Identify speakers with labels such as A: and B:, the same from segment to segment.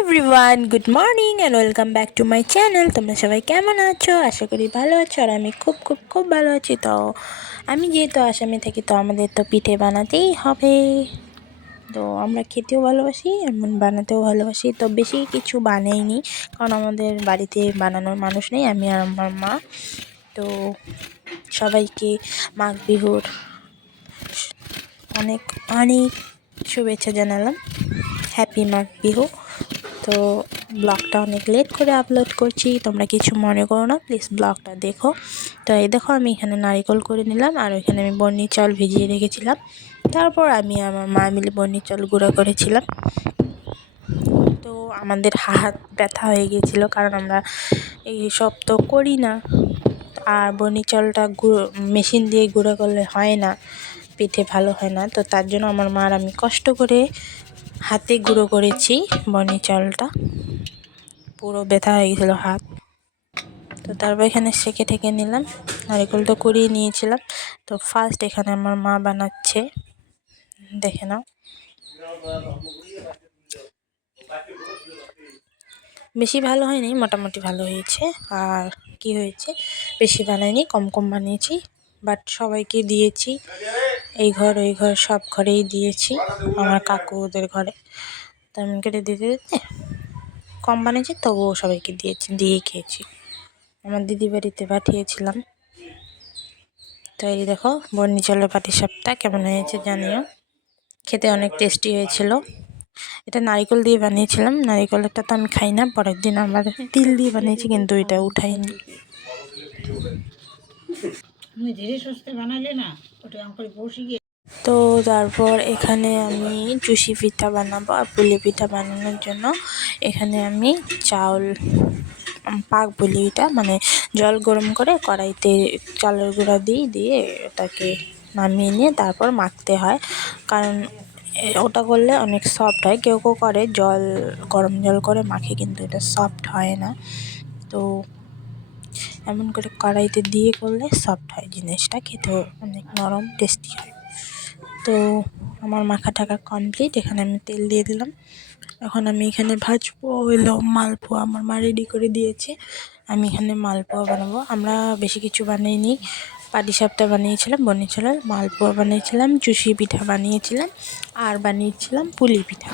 A: Everyone good morning and welcome back to my channel তোমরা সবাই কেমন আছো? আশা করি ভালো আছো আর আমি খুব খুব খুব ভালো আছি। তো আমি যেহেতু আসামে থাকি, তো আমাদের তো পিঠে বানাতেই হবে। তো আমরা খেতেও ভালোবাসি, এমন বানাতেও ভালোবাসি। তো বেশি কিছু বানাইনি, কারণ আমাদের বাড়িতে বানানোর মানুষ নেই, আমি আর আমার মা। তো সবাইকে মাঘ বিহুর অনেক অনেক শুভেচ্ছা জানালাম। হ্যাপি মাঘ বিহু। তো ব্লগটা অনেক লেট করে আপলোড করছি, তোমরা কিছু মনে করো না প্লিজ ব্লগটা দেখো। তো এই দেখো, আমি এখানে নারিকল করে নিলাম, আর ওইখানে আমি বন্নি চাল ভিজিয়ে রেখেছিলাম। তারপর আমি আমার মা মিলে বন্নি চাল গুঁড়ো করেছিলাম। তো আমাদের হাত ব্যথা হয়ে গিয়েছিল, কারণ আমরা এই সব তো করি না। আর বনি চালটা গুঁড়ো মেশিন দিয়ে গুঁড়ো করলে হয় না, পিঠে ভালো হয় না। তো তার জন্য আমার মার আমি কষ্ট করে হাতে গুঁড়ো করেছি বনি চালটা। পুরো ব্যথা হয়ে গেছিল হাত। তো তারপর এখানে সেকে ঠেকে নিলাম। নারিকলটা কুড়িয়ে নিয়েছিলাম। তো ফার্স্ট এখানে আমার মা বানাচ্ছে। দেখে নাও। বেশি ভালো হয়নি, মোটামুটি ভালো হয়েছে। আর কি হয়েছে? বেশি বানাইনি, কম কম বানিয়েছি। বাট সবাইকে দিয়েছি। এই ঘর, ওই ঘর সব ঘরেই দিয়েছি। আমার কাকু ওদের ঘরে। তেমন কেটে দিতে দিতে কম বানিয়েছি, তবুও সবাইকে দিয়েছি, দিয়ে খেয়েছি। আমার দিদি বাড়িতে পাঠিয়েছিলাম। তো এই দেখো বন্নি চলের পাটি সাপটা কেমন হয়েছে জানিও। খেতে অনেক টেস্টি হয়েছিল। এটা নারিকেল দিয়ে বানিয়েছিলাম। নারিকেলটা তো আমি খাই না, পরের দিন আমার তিল দিয়ে বানিয়েছি, কিন্তু এটা উঠাইনি।
B: তুমি ধীরে সুস্থে বানালে না, ওটা বসে গিয়ে
A: তো তারপর এখানে আমি চুষি পিঠা বানাবো আর পুলি পিঠা বানানোর জন্য। এখানে আমি চাউল পাক বলি এটা মানে জল গরম করে কড়াইতে চালের গুঁড়া দিই দিয়ে ওটাকে নামিয়ে নিয়ে তারপর মাখতে হয়। কারণ ওটা করলে অনেক সফট হয়। কেউ কেউ করে জল, গরম জল করে মাখে, কিন্তু এটা সফট হয় না। তো এমন করে কড়াইতে দিয়ে করলে সফট হয় জিনিসটা, খেতেও অনেক নরম টেস্টি হয়। তো আমার মাখা টাকা কমপ্লিট এখানে আমি তেল দিয়ে দিলাম। এখন আমি এখানে ভাজবো, হইল মালপোয়া, আমার মা রেডি করে দিয়েছে। আমি এখানে মালপোয়া বানাবো। আমরা বেশি কিছু বানাইনি। পাটিসাপটা বানিয়েছিলাম, বনি চালের মালপোয়া বানিয়েছিলাম, চুষি পিঠা বানিয়েছিলাম, আর বানিয়েছিলাম পুলি পিঠা।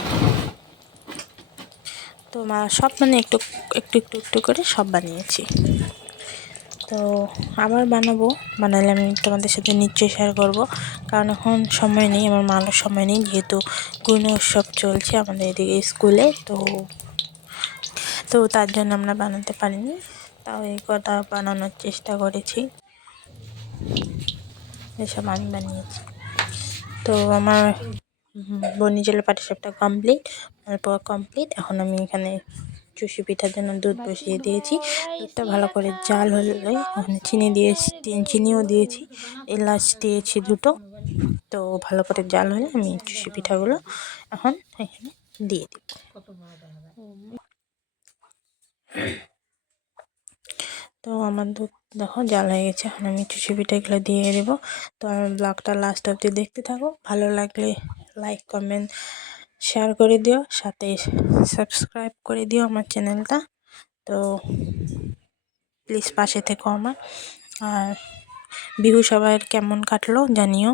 A: তো মা সব মানে একটু একটু একটু একটু করে সব বানিয়েছি। তো আবার বানাবো, বানালে আমি তোমাদের সাথে নিশ্চয়ই শেয়ার করব। কারণ এখন সময় নেই, আমার মালও সময় নেই, যেহেতু গুণ উৎসব চলছে আমাদের এদিকে স্কুলে তো তো তার জন্য আমরা বানাতে পারিনি। তাও এই কথা বানানোর চেষ্টা করেছি। এসব আমি বানিয়েছি। তো আমার বনি জলের পাটিসাপটা কমপ্লিট তারপর কমপ্লিট এখন আমি এখানে চুষি পিঠার জন্য দুধ বসিয়ে দিয়েছি। দুধটা ভালো করে জাল হলে ওখানে চিনি দিয়েছি চিনিও দিয়েছি। এলাচ দিয়েছি দুটো। তো ভালো করে জাল হলে আমি চুষি পিঠাগুলো এখন এখানে দিয়ে দিব তো আমার দুধ দেখো জাল হয়ে গেছে। এখন আমি চুষি পিঠাগুলো দিয়ে দেবো। তো আমার ব্লগটা লাস্ট অবধি দেখতে থাকো। ভালো লাগলে লাইক কমেন্ট শেয়ার করে দিও, সাথে সাবস্ক্রাইব করে দিও আমার চ্যানেলটা তো প্লিজ পাশে থেকো আমার। আর বিহু সবাই কেমন কাটলো জানিও।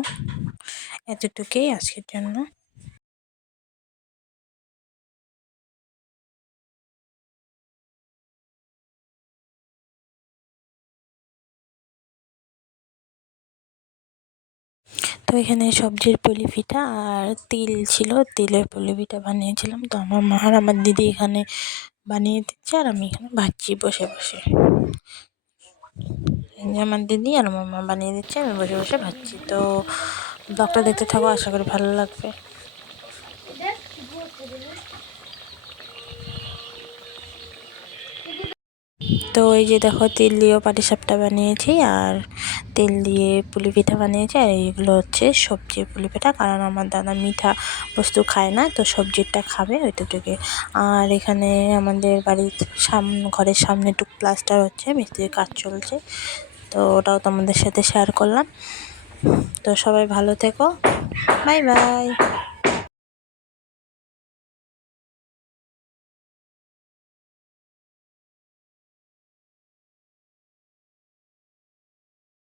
A: এতটুকুই আজকের জন্য। তো এখানে সবজির পুলি পিঠা আর তিল ছিল, তিলের পুলি পিঠা বানিয়েছিলাম। তো আমার মা আর আমার দিদি এখানে বানিয়ে দিচ্ছে আর আমি এখানে ভাজছি বসে বসে। আমার দিদি আর আমার মা বানিয়ে দিচ্ছে, আমি বসে বসে ভাজছি। তো ব্লগটা দেখতে থাকো, আশা করি ভালো লাগবে। তো এই যে দেখো, তিল দিয়েও পাটিসাপটা বানিয়েছি আর তেল দিয়ে পুলি পিঠা বানিয়েছি আর এইগুলো হচ্ছে সবজির পুলি পিঠা কারণ আমার দাদা মিঠা বস্তু খায় না, তো সবজিরটা খাবে ওইটুকুকে। আর এখানে আমাদের বাড়ির সাম, ঘরের সামনে একটু প্লাস্টার হচ্ছে, মিস্ত্রির কাজ চলছে, তো ওটাও তোমাদের সাথে শেয়ার করলাম। তো সবাই ভালো থেকো। Bye bye.